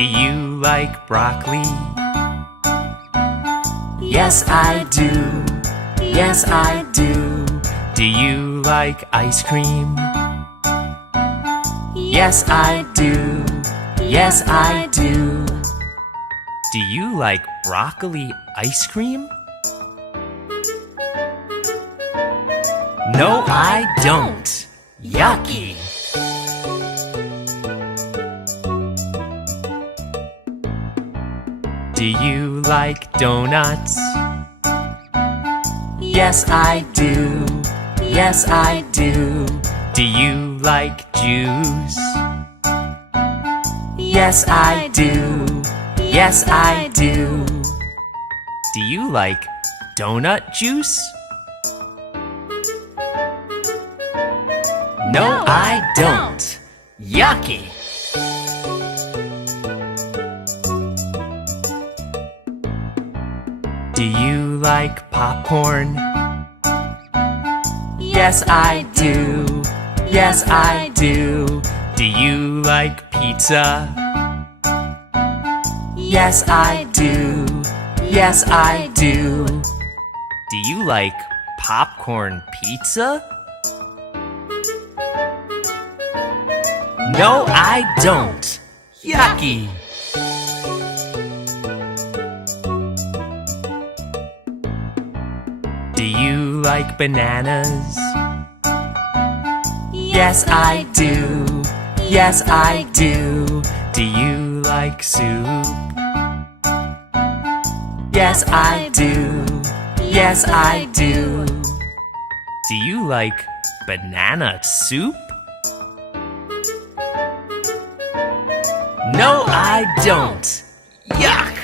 Do you like broccoli? Yes, I do. Yes, I do. Do you like ice cream? Yes, I do. Yes, I do. Do you like broccoli ice cream? No, I don't. Yucky! Do you like donuts? Yes, I do. Yes, I do. Do you like juice? Yes, I do. Yes, I do. Do you like donut juice? No, I don't. Yucky! Do you like popcorn? Yes, I do. Yes, I do. Do you like pizza? Yes, I do. Yes, I do. Do you like popcorn pizza? No, I don't. Yucky! Do you like bananas? Yes, I do. Yes, I do. Do you like soup? Yes, I do. Yes, I do. Do you like banana soup? No, I don't. Yuck!